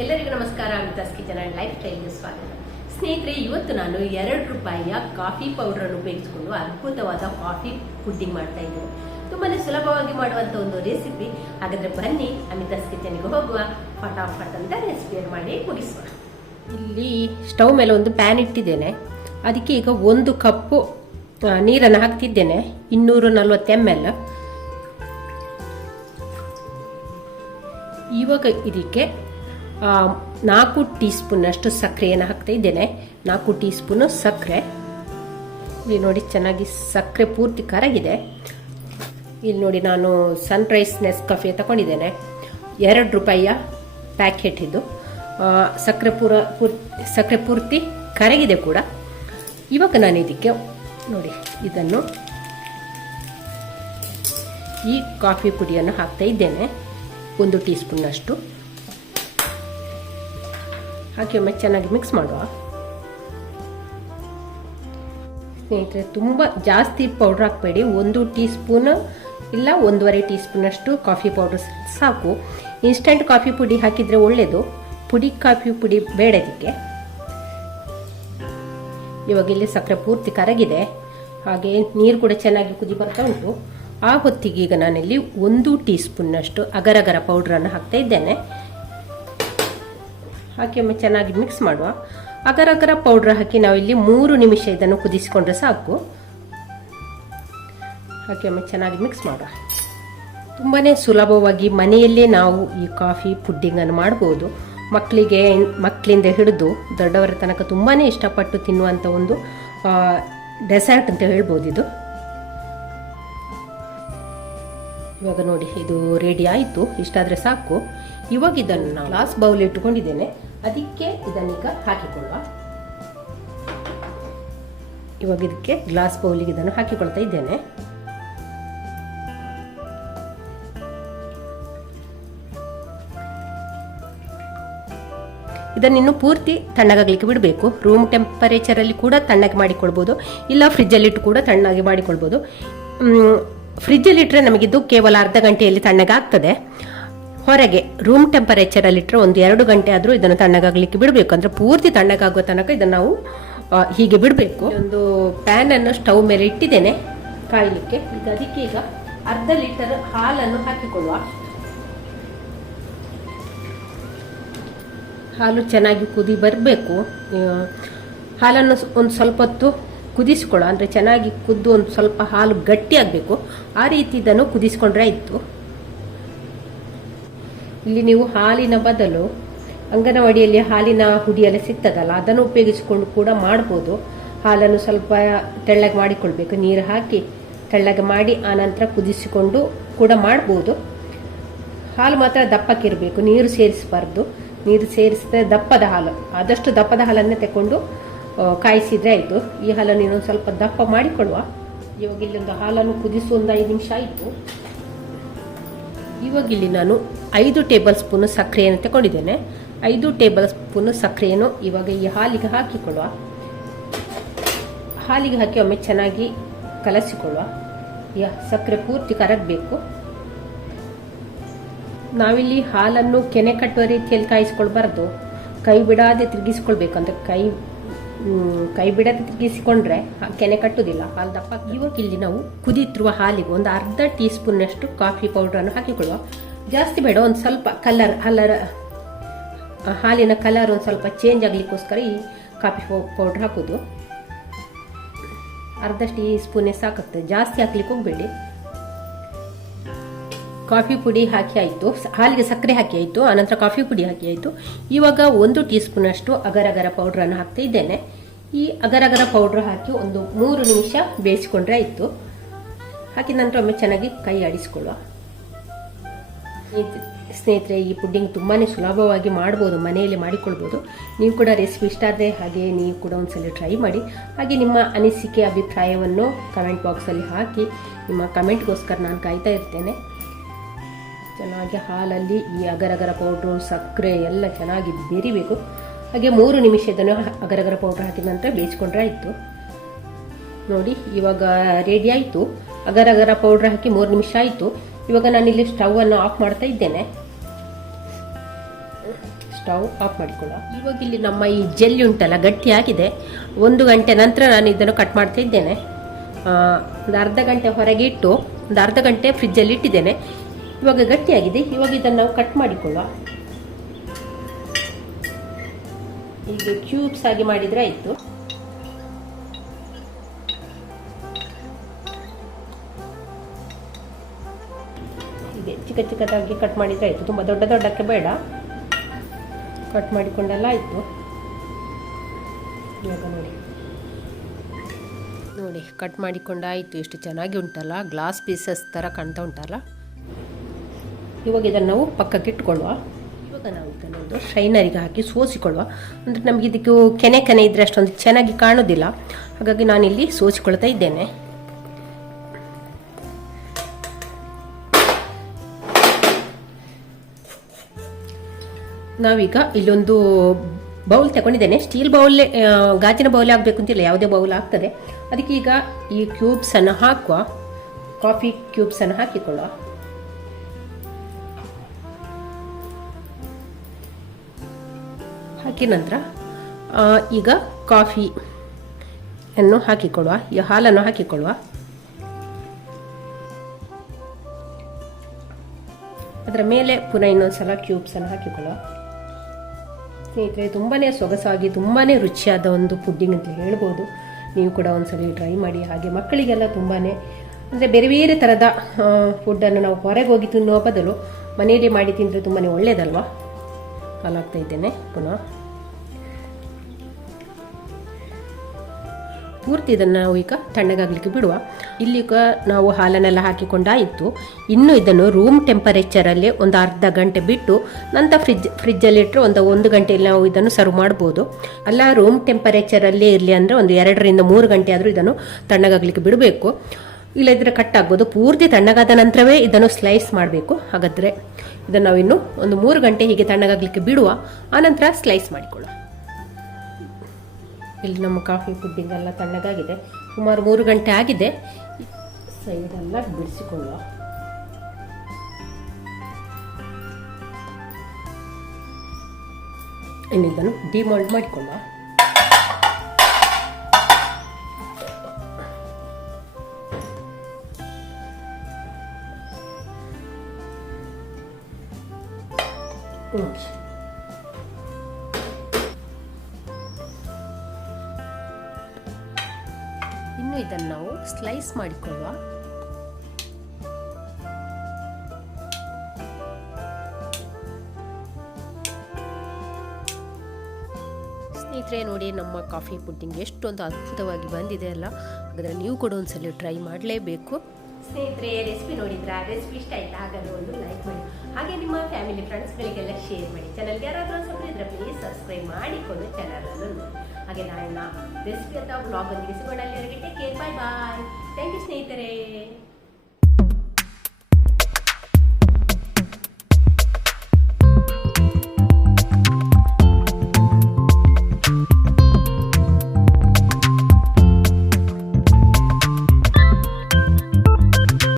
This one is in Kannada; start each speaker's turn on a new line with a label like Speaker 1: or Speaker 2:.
Speaker 1: ಎಲ್ಲರಿಗೂ ನಮಸ್ಕಾರ. ಅಮಿತಾಸ್ ಕಿಚನ್ ಅಂಡ್ ಲೈಫ್ ಸ್ಟೈಲ್ಗೆ ಸ್ವಾಗತ. ಸ್ನೇಹಿತರೆ, ಇವತ್ತು ನಾನು ಎರಡು ರೂಪಾಯಿಯ ಕಾಫಿ ಪೌಡರ್ ಅನ್ನು ಉಪಯೋಗಿಸಿಕೊಂಡು ಅದ್ಭುತವಾದ ಕಾಫಿ ಪುಡ್ಡಿಂಗ್ ಮಾಡ್ತಾ ಇದ್ದೇನೆ. ತುಂಬಾ ಸುಲಭವಾಗಿ ಮಾಡುವಂತ ಒಂದು ರೆಸಿಪಿ. ಹಾಗಾದ್ರೆ ಬನ್ನಿ ಅಮಿತಾಸ್ ಕಿಚನ್ಗೆ ಹೋಗುವ. ಫಟಾಫಟ್ ಅಂತ ರೆಸಿಪಿಯನ್ನು ಮಾಡಿ ಮುಗಿಸುವ. ಇಲ್ಲಿ ಸ್ಟವ್ ಮೇಲೆ ಒಂದು ಪ್ಯಾನ್ ಇಟ್ಟಿದ್ದೇನೆ. ಅದಕ್ಕೆ ಈಗ ಒಂದು ಕಪ್ಪು ನೀರನ್ನು ಹಾಕ್ತಿದ್ದೇನೆ. ಇನ್ನೂರ ನಲ್ವತ್ತು ಎಂ ಎಲ್ ಇವಾಗ ಇದಕ್ಕೆ ನಾಲ್ಕು ಟೀ ಸ್ಪೂನಷ್ಟು ಸಕ್ಕರೆಯನ್ನು ಹಾಕ್ತಾ ಇದ್ದೇನೆ. ನಾಲ್ಕು ಟೀ ಸ್ಪೂನು ಸಕ್ಕರೆ ಇಲ್ಲಿ ನೋಡಿ ಚೆನ್ನಾಗಿ ಸಕ್ಕರೆ ಪೂರ್ತಿ ಕರಗಿದೆ. ಇಲ್ಲಿ ನೋಡಿ ನಾನು ಸನ್ರೈಸ್ ನೆಸ್ಕಾಫೆ ತಗೊಂಡಿದ್ದೇನೆ. ಎರಡು ರೂಪಾಯಿಯ ಪ್ಯಾಕೆಟ್ ಇದು. ಸಕ್ಕರೆ ಪೂರ ಪೂರ್ ಸಕ್ಕರೆ ಪೂರ್ತಿ ಕರಗಿದೆ ಕೂಡ. ಇವಾಗ ನಾನು ಇದಕ್ಕೆ ನೋಡಿ ಇದನ್ನು ಈ ಕಾಫಿ ಪುಡಿಯನ್ನು ಹಾಕ್ತಾ ಇದ್ದೇನೆ. ಒಂದು ಟೀ ಸ್ಪೂನ್ನಷ್ಟು ಹಾಕಿ ಒಮ್ಮೆ ಚೆನ್ನಾಗಿ ಮಿಕ್ಸ್ ಮಾಡುವ. ಸ್ನೇಹಿತರೆ, ತುಂಬ ಜಾಸ್ತಿ ಪೌಡ್ರ್ ಹಾಕಬೇಡಿ. ಒಂದು ಟೀ ಸ್ಪೂನ್ ಇಲ್ಲ, ಒಂದೂವರೆ ಟೀ ಸ್ಪೂನಷ್ಟು ಕಾಫಿ ಪೌಡರ್ ಸಾಕು. ಇನ್ಸ್ಟಂಟ್ ಕಾಫಿ ಪುಡಿ ಹಾಕಿದರೆ ಒಳ್ಳೆಯದು ಪುಡಿ ಕಾಫಿ ಪುಡಿ ಬೇಡ ಇದಕ್ಕೆ. ಇವಾಗ ಇಲ್ಲಿ ಸಕ್ಕರೆ ಪೂರ್ತಿ ಕರಗಿದೆ. ಹಾಗೆ ನೀರು ಕೂಡ ಚೆನ್ನಾಗಿ ಕುದಿ ಬರ್ತಾ ಉಂಟು. ಆ ಹೊತ್ತಿಗೆ ಈಗ ನಾನಿಲ್ಲಿ ಒಂದು ಟೀ ಸ್ಪೂನ್ನಷ್ಟು ಅಗರಗರ ಪೌಡ್ರನ್ನು ಹಾಕ್ತಾ ಇದ್ದೇನೆ. ಹಾಕಿ ಒಮ್ಮೆ ಚೆನ್ನಾಗಿ ಮಿಕ್ಸ್ ಮಾಡುವ. ಅಗರ ಅಗರ ಪೌಡ್ರ್ ಹಾಕಿ ನಾವಿಲ್ಲಿ ಮೂರು ನಿಮಿಷ ಇದನ್ನು ಕುದಿಸಿಕೊಂಡ್ರೆ ಸಾಕು. ಹಾಕಿ ಒಮ್ಮೆ ಚೆನ್ನಾಗಿ ಮಿಕ್ಸ್ ಮಾಡುವ. ತುಂಬಾ ಸುಲಭವಾಗಿ ಮನೆಯಲ್ಲೇ ನಾವು ಈ ಕಾಫಿ ಪುಡ್ಡಿಂಗನ್ನು ಮಾಡ್ಬೋದು. ಮಕ್ಕಳಿಗೆ ಮಕ್ಕಳಿಂದ ಹಿಡಿದು ದೊಡ್ಡವರ ತನಕ ತುಂಬಾ ಇಷ್ಟಪಟ್ಟು ತಿನ್ನುವಂಥ ಒಂದು ಡೆಸರ್ಟ್ ಅಂತ ಹೇಳ್ಬೋದು ಇದು. ಇವಾಗ ನೋಡಿ, ಇದು ರೆಡಿ ಆಯಿತು. ಇಷ್ಟಾದರೆ ಸಾಕು. ಇವಾಗ ಇದನ್ನು ನಾನು ಲಾಸ್ಟ್ ಬೌಲ್ ಇಟ್ಟುಕೊಂಡಿದ್ದೇನೆ ಅದಕ್ಕೆ ಇದನ್ನೀಗ ಹಾಕಿಕೊಳ್ಳುವ. ಇವಾಗ ಇದಕ್ಕೆ ಗ್ಲಾಸ್ ಬೌಲಿಗೆ ಇದನ್ನು ಹಾಕಿಕೊಳ್ತಾ ಇದ್ದೇನೆ. ಇದನ್ನಿನ್ನು ಪೂರ್ತಿ ತಣ್ಣಗಾಗಲಿಕ್ಕೆ ಬಿಡಬೇಕು. ರೂಮ್ ಟೆಂಪರೇಚರಲ್ಲಿ ಕೂಡ ತಣ್ಣಗೆ ಮಾಡಿಕೊಳ್ಬೋದು. ಇಲ್ಲ ಫ್ರಿಜ್ಜಲ್ಲಿಟ್ಟು ಕೂಡ ತಣ್ಣಗೆ ಮಾಡಿಕೊಳ್ಬೋದು. ಫ್ರಿಜ್ಜಲ್ಲಿಟ್ಟರೆ ನಮಗಿದು ಕೇವಲ ಅರ್ಧ ಗಂಟೆಯಲ್ಲಿ ತಣ್ಣಗಾಗ್ತದೆ. ಹೊರಗೆ ರೂಮ್ ಟೆಂಪರೇಚರ್ ಅಲ್ಲಿ ಇಟ್ಟರೆ ಒಂದು ಎರಡು ಗಂಟೆ ಆದರೂ ಇದನ್ನು ತಣ್ಣಗಾಗಲಿಕ್ಕೆ ಬಿಡಬೇಕು. ಅಂದರೆ ಪೂರ್ತಿ ತಣ್ಣಗಾಗುವ ತನಕ ಇದನ್ನು ನಾವು ಹೀಗೆ ಬಿಡಬೇಕು. ಒಂದು ಪ್ಯಾನ್ ಅನ್ನು ಸ್ಟವ್ ಮೇಲೆ ಇಟ್ಟಿದ್ದೇನೆ ಕಾಯಲಿಕ್ಕೆ. ಈಗ ಅದಕ್ಕೆ ಈಗ ಅರ್ಧ ಲೀಟರ್ ಹಾಲನ್ನು ಹಾಕಿಕೊಳ್ಳುವ. ಹಾಲು ಚೆನ್ನಾಗಿ ಕುದಿ ಬರಬೇಕು. ಹಾಲನ್ನು ಒಂದು ಸ್ವಲ್ಪ ಹೊತ್ತು ಕುದಿಸ್ಕೊಳ್ಳೋ ಅಂದರೆ ಚೆನ್ನಾಗಿ ಕುದ್ದು ಒಂದು ಸ್ವಲ್ಪ ಹಾಲು ಗಟ್ಟಿ ಆಗಬೇಕು. ಆ ರೀತಿ ಇದನ್ನು ಕುದಿಸ್ಕೊಂಡ್ರೆ ಆಯಿತು. ಇಲ್ಲಿ ನೀವು ಹಾಲಿನ ಬದಲು ಅಂಗನವಾಡಿಯಲ್ಲಿ ಹಾಲಿನ ಹುಡಿಯೆಲ್ಲ ಸಿಗ್ತದಲ್ಲ, ಅದನ್ನು ಉಪಯೋಗಿಸಿಕೊಂಡು ಕೂಡ ಮಾಡ್ಬೋದು. ಹಾಲನ್ನು ಸ್ವಲ್ಪ ತೆಳ್ಳಗೆ ಮಾಡಿಕೊಳ್ಬೇಕು. ನೀರು ಹಾಕಿ ತೆಳ್ಳಗೆ ಮಾಡಿ ಆನಂತರ ಕುದಿಸಿಕೊಂಡು ಕೂಡ ಮಾಡ್ಬೋದು. ಹಾಲು ಮಾತ್ರ ದಪ್ಪಕ್ಕಿರಬೇಕು ನೀರು ಸೇರಿಸಬಾರ್ದು. ನೀರು ಸೇರಿಸಿದ್ರೆ ದಪ್ಪದ ಹಾಲು, ಆದಷ್ಟು ದಪ್ಪದ ಹಾಲನ್ನೇ ತಗೊಂಡು ಕಾಯಿಸಿದ್ರೆ ಆಯಿತು. ಈ ಹಾಲನ್ನು ಇನ್ನೊಂದು ಸ್ವಲ್ಪ ದಪ್ಪ ಮಾಡಿಕೊಳ್ಳುವ. ಇವಾಗ ಇಲ್ಲೊಂದು ಹಾಲನ್ನು ಕುದಿಸುವ ಒಂದು ಐದು ನಿಮಿಷ ಆಯಿತು. ಇವಾಗ ಇಲ್ಲಿ ನಾನು ಐದು ಟೇಬಲ್ ಸ್ಪೂನು ಸಕ್ಕರೆಯನ್ನು ತಗೊಂಡಿದ್ದೇನೆ. ಐದು ಟೇಬಲ್ ಸ್ಪೂನು ಸಕ್ಕರೆಯನ್ನು ಇವಾಗ ಈ ಹಾಲಿಗೆ ಹಾಕಿಕೊಳ್ಳುವ. ಹಾಲಿಗೆ ಹಾಕಿ ಒಮ್ಮೆ ಚೆನ್ನಾಗಿ ಕಲಸಿಕೊಳ್ಳುವ. ಈ ಸಕ್ಕರೆ ಪೂರ್ತಿ ಕರಗಬೇಕು. ನಾವಿಲ್ಲಿ ಹಾಲನ್ನು ಕೆನೆ ಕಟ್ಟುವ ರೀತಿಯಲ್ಲಿ ಕಾಯಿಸ್ಕೊಳ್ಬಾರ್ದು. ಕೈ ಬಿಡಾದೆ ತಿರುಗಿಸ್ಕೊಳ್ಬೇಕು. ಅಂದರೆ ಕೈ ಕೈ ಬಿಡದೆ ತಿರುಗಿಸಿಕೊಂಡ್ರೆ ಕೆನೆ ಕಟ್ಟುವುದಿಲ್ಲ. ಹಾಲು ದಪ್ಪ ಇವಾಗ ಇಲ್ಲಿ ನಾವು ಕುದಿತಿರುವ ಹಾಲಿಗೆ ಒಂದು ಅರ್ಧ ಟೀ ಸ್ಪೂನ್ನಷ್ಟು ಕಾಫಿ ಪೌಡ್ರನ್ನು ಹಾಕಿಕೊಳ್ಳುವ. ಜಾಸ್ತಿ ಬೇಡ, ಒಂದು ಸ್ವಲ್ಪ ಕಲರ್ ಕಲರ್ ಹಾಲಿನ ಕಲರ್ ಒಂದು ಸ್ವಲ್ಪ ಚೇಂಜ್ ಆಗಲಿಕ್ಕೋಸ್ಕರ ಈ ಕಾಫಿ ಪೌಡ್ರ್ ಹಾಕೋದು ಅರ್ಧ ಟೀ ಸ್ಪೂನೇ ಸಾಕಾಗ್ತದೆ. ಜಾಸ್ತಿ ಹಾಕ್ಲಿಕ್ಕೆ ಹೋಗಬೇಡಿ. ಕಾಫಿ ಪುಡಿ ಹಾಕಿ ಆಯಿತು. ಹಾಲಿಗೆ ಸಕ್ಕರೆ ಹಾಕಿ ಆಯಿತು. ಆನಂತರ ಕಾಫಿ ಪುಡಿ ಹಾಕಿ ಆಯಿತು. ಇವಾಗ ಒಂದು ಟೀ ಸ್ಪೂನಷ್ಟು ಅಗರಗರ ಪೌಡ್ರನ್ನು ಹಾಕ್ತಾ ಇದ್ದೇನೆ. ಈ ಅಗರಗರ ಪೌಡ್ರ್ ಹಾಕಿ ಒಂದು ಮೂರು ನಿಮಿಷ ಬೇಯಿಸ್ಕೊಂಡ್ರೆ ಆಯಿತು. ಹಾಕಿ ನಂತರ ಒಮ್ಮೆ ಚೆನ್ನಾಗಿ ಕೈ ಆಡಿಸಿಕೊಳ್ಳುವ. ಸ್ನೇಹಿತರೆ, ಈ ಪುಡ್ಡಿಂಗ್ ತುಂಬಾ ಸುಲಭವಾಗಿ ಮಾಡ್ಬೋದು, ಮನೆಯಲ್ಲಿ ಮಾಡಿಕೊಳ್ಬೋದು. ನೀವು ಕೂಡ ರೆಸಿಪಿ ಇಷ್ಟ ಆದರೆ ಹಾಗೆ ನೀವು ಕೂಡ ಒಂದ್ಸಲ ಟ್ರೈ ಮಾಡಿ. ಹಾಗೆ ನಿಮ್ಮ ಅನಿಸಿಕೆ, ಅಭಿಪ್ರಾಯವನ್ನು ಕಮೆಂಟ್ ಬಾಕ್ಸಲ್ಲಿ ಹಾಕಿ, ನಿಮ್ಮ ಕಮೆಂಟ್ಗೋಸ್ಕರ ನಾನು ಕಾಯ್ತಾ ಇರ್ತೇನೆ. ಚೆನ್ನಾಗಿ ಹಾಲಲ್ಲಿ ಈ ಅಗರಗರ ಪೌಡ್ರು, ಸಕ್ಕರೆ ಎಲ್ಲ ಚೆನ್ನಾಗಿ ಬೆರಿಬೇಕು. ಹಾಗೆ ಮೂರು ನಿಮಿಷ ಇದನ್ನು ಅಗರ ಅಗರಗರ ಪೌಡ್ರ್ ಹಾಕಿದ ನಂತರ ಬೇಯಿಸ್ಕೊಂಡ್ರೆ ಆಯಿತು. ನೋಡಿ, ಇವಾಗ ರೆಡಿ ಆಯಿತು. ಅಗರಗರ ಪೌಡ್ರ್ ಹಾಕಿ ಮೂರು ನಿಮಿಷ ಆಯಿತು. ಇವಾಗ ನಾನಿಲ್ಲಿ ಸ್ಟವ್ ಅನ್ನು ಆಫ್ ಮಾಡ್ತಾ ಇದ್ದೇನೆ. ಸ್ಟವ್ ಆಫ್ ಮಾಡಿಕೊಳ್ಳ ಇವಾಗ ಇಲ್ಲಿ ನಮ್ಮ ಈ ಜೆಲ್ಲಿ ಉಂಟಲ್ಲ ಗಟ್ಟಿಯಾಗಿದೆ ಒಂದು ಗಂಟೆ ನಂತರ ನಾನು ಇದನ್ನು ಕಟ್ ಮಾಡ್ತಾ ಇದ್ದೇನೆ. ಒಂದು ಅರ್ಧ ಗಂಟೆ ಹೊರಗೆ ಇಟ್ಟು, ಒಂದು ಅರ್ಧ ಗಂಟೆ ಫ್ರಿಜ್ಜಲ್ಲಿ ಇಟ್ಟಿದ್ದೇನೆ. ಇವಾಗ ಗಟ್ಟಿಯಾಗಿದೆ. ಇವಾಗ ಇದನ್ನು ನಾವು ಕಟ್ ಮಾಡಿಕೊಳ್ಳುವ. ಈಗ ಕ್ಯೂಬ್ಸ್ ಆಗಿ ಮಾಡಿದರೆ ಆಯಿತು. ಇದೆ ಚಿಕ್ಕ ಚಿಕ್ಕದಾಗಿ ಕಟ್ ಮಾಡಿದರೆ ಆಯಿತು. ತುಂಬ ದೊಡ್ಡ ದೊಡ್ಡಕ್ಕೆ ಬೇಡ. ಕಟ್ ಮಾಡಿಕೊಂಡೆಲ್ಲ ಆಯಿತು. ಇವಾಗ ನೋಡಿ. ನೋಡಿ ಕಟ್ ಮಾಡಿಕೊಂಡಾಯಿತು ಎಷ್ಟು ಚೆನ್ನಾಗಿ ಉಂಟಲ್ಲ? ಗ್ಲಾಸ್ ಪೀಸಸ್ ಥರ ಕಾಣ್ತಾ ಉಂಟಲ್ಲ? ಇವಾಗ ಇದನ್ನು ನಾವು ಪಕ್ಕಕ್ಕೆ ಇಟ್ಕೊಳ್ಳುವ ಇವಾಗ ನಾವು ಇದನ್ನೊಂದು ಶೈನರಿಗೆ ಹಾಕಿ ಸೋಸಿಕೊಳ್ಳುವ. ಅಂದರೆ ನಮಗೆ ಇದಕ್ಕೆ ಕೆನೆ ಕೆನೆ ಇದ್ದರೆ ಅಷ್ಟೊಂದು ಚೆನ್ನಾಗಿ ಕಾಣೋದಿಲ್ಲ. ಹಾಗಾಗಿ ನಾನಿಲ್ಲಿ ಸೋಸಿಕೊಳ್ತಾ ಇದ್ದೇನೆ. ನಾವೀಗ ಇಲ್ಲೊಂದು ಬೌಲ್ ತಗೊಂಡಿದ್ದೇನೆ. ಸ್ಟೀಲ್ ಬೌಲ್ ಗಾಜಿನ ಬೌಲ್ ಆಗಬೇಕು ಅಂತಿಲ್ಲ, ಯಾವುದೇ ಬೌಲ್ ಆಗ್ತದೆ. ಅದಕ್ಕೆ ಈಗ ಈ ಕ್ಯೂಬ್ಸನ್ನು ಹಾಕುವ. ಕಾಫಿ ಕ್ಯೂಬ್ಸನ್ನು ಹಾಕಿಕೊಳ್ಳುವ. ಹಾಕಿದ ನಂತರ ಈಗ ಕಾಫಿ ಅನ್ನು ಹಾಕಿಕೊಳ್ಳುವ, ಈ ಹಾಲನ್ನು ಹಾಕಿಕೊಳ್ಳುವ. ಅದರ ಮೇಲೆ ಪುನಃ ಇನ್ನೊಂದ್ಸಲ ಕ್ಯೂಬ್ಸ್ ಅನ್ನು ಹಾಕಿಕೊಳ್ಳುವ. ಸ್ನೇಹಿತರೆ, ತುಂಬಾನೇ ಸೊಗಸಾಗಿ, ತುಂಬಾನೇ ರುಚಿಯಾದ ಒಂದು ಪುಡ್ಡಿಂಗ್ ಅಂತ ಹೇಳ್ಬೋದು. ನೀವು ಕೂಡ ಒಂದ್ಸಲ ಟ್ರೈ ಮಾಡಿ, ಹಾಗೆ ಮಕ್ಕಳಿಗೆಲ್ಲ ತುಂಬಾನೇ, ಅಂದರೆ ಬೇರೆ ಬೇರೆ ಥರದ ಫುಡ್ಡನ್ನು ನಾವು ಹೊರಗೆ ಹೋಗಿ ತಿನ್ನುವ ಬದಲು ಮನೆಯಲ್ಲಿ ಮಾಡಿ ತಿಂದರೆ ತುಂಬಾನೇ ಒಳ್ಳೆಯದಲ್ವಾ ಹಾಲಾಗ್ತಾ ಇದ್ದೇನೆ ಪುನಃ. ಪೂರ್ತಿ ಇದನ್ನು ನಾವು ಈಗ ತಣ್ಣಗಾಗಲಿಕ್ಕೆ ಬಿಡುವ. ಇಲ್ಲಿ ಈಗ ನಾವು ಹಾಲನ್ನೆಲ್ಲ ಹಾಕಿಕೊಂಡಾಯಿತು ಇನ್ನು ಇದನ್ನು ರೂಮ್ ಟೆಂಪರೇಚರಲ್ಲಿ ಒಂದು ಅರ್ಧ ಗಂಟೆ ಬಿಟ್ಟು ನಂತರ ಫ್ರಿಜ್ ಫ್ರಿಜ್ಜಲ್ಲಿ ಇಟ್ಟರೆ ಒಂದು ಒಂದು ಗಂಟೆಯಲ್ಲಿ ನಾವು ಇದನ್ನು ಸರ್ವ್ ಮಾಡ್ಬೋದು. ಅಲ್ಲ ರೂಮ್ ಟೆಂಪರೇಚರಲ್ಲೇ ಇರಲಿ ಅಂದರೆ ಒಂದು ಎರಡರಿಂದ ಮೂರು ಗಂಟೆ ಆದರೂ ಇದನ್ನು ತಣ್ಣಗಾಗಲಿಕ್ಕೆ ಬಿಡಬೇಕು. ಇಲ್ಲದಿದ್ದರೆ ಕಟ್ ಆಗ್ಬೋದು. ಪೂರ್ತಿ ತಣ್ಣಗಾದ ನಂತರವೇ ಇದನ್ನು ಸ್ಲೈಸ್ ಮಾಡಬೇಕು. ಹಾಗಾದರೆ ಇದನ್ನು ಇನ್ನು ಒಂದು ಮೂರು ಗಂಟೆ ಹೀಗೆ ತಣ್ಣಗಾಗಲಿಕ್ಕೆ ಬಿಡುವ, ಆನಂತರ ಸ್ಲೈಸ್ ಮಾಡಿಕೊಳ್ಳುವ. ಇಲ್ಲಿ ನಮ್ಮ ಕಾಫಿ ಪುಡ್ಡಿಂಗ್ ಎಲ್ಲ ತಣ್ಣಗಾಗಿದೆ. ಸುಮಾರು ಮೂರು ಗಂಟೆ ಆಗಿದೆ. ಸೈಡೆಲ್ಲ ಬಿಡಿಸಿಕೊಳ್ಳುವ. ಡಿಮೋಲ್ಡ್ ಇದನ್ನು ಹ್ಮ್. ಇನ್ನು ಇದನ್ನು ನಾವು ಸ್ಲೈಸ್ ಮಾಡಿಕೊಳ್ಳುವ. ಸ್ನೇಹಿತರೆ, ನೋಡಿ ನಮ್ಮ ಕಾಫಿ ಪುಡ್ಡಿಂಗ್ ಎಷ್ಟೊಂದು ಅದ್ಭುತವಾಗಿ ಬಂದಿದೆ ಅಲ್ಲ? ಹಾಗಾದ್ರೆ ನೀವು ಕೂಡ ಒಂದ್ಸಲ ಟ್ರೈ ಮಾಡಲೇಬೇಕು. ಸ್ನೇಹಿತರೆ ರೆಸಿಪಿ ನೋಡಿದ್ರ? ರೆಸಿಪಿ ಇಷ್ಟ ಆಯ್ತಾ? ಹಾಗಾದ್ರೆ ಒಂದು ಲೈಕ್ ಮಾಡಿ. ಹಾಗೆ ನಿಮ್ಮ ಫ್ಯಾಮಿಲಿ ಫ್ರೆಂಡ್ಸ್ಗಳಿಗೆಲ್ಲ ಶೇರ್ ಮಾಡಿ. ಚಾನಲ್ಗೆ ಯಾರಾದರೂ ಹೊಸಬ್ರು ಇದ್ರೆ ಪ್ಲೀಸ್ ಸಬ್ಸ್ಕ್ರೈಬ್ ಮಾಡಿಕೊಂಡು ಚಾನಲ್ ಅನ್ನು ಹಾಗೆ ನಾನು ರೆಸಿಪಿ ಅಥವಾ ಬ್ಲಾಗ್ ಒಂದಿಗೆ ಸಿಗೋಣ. Take care bye bye thank you ಸ್ನೇಹಿತರೆ.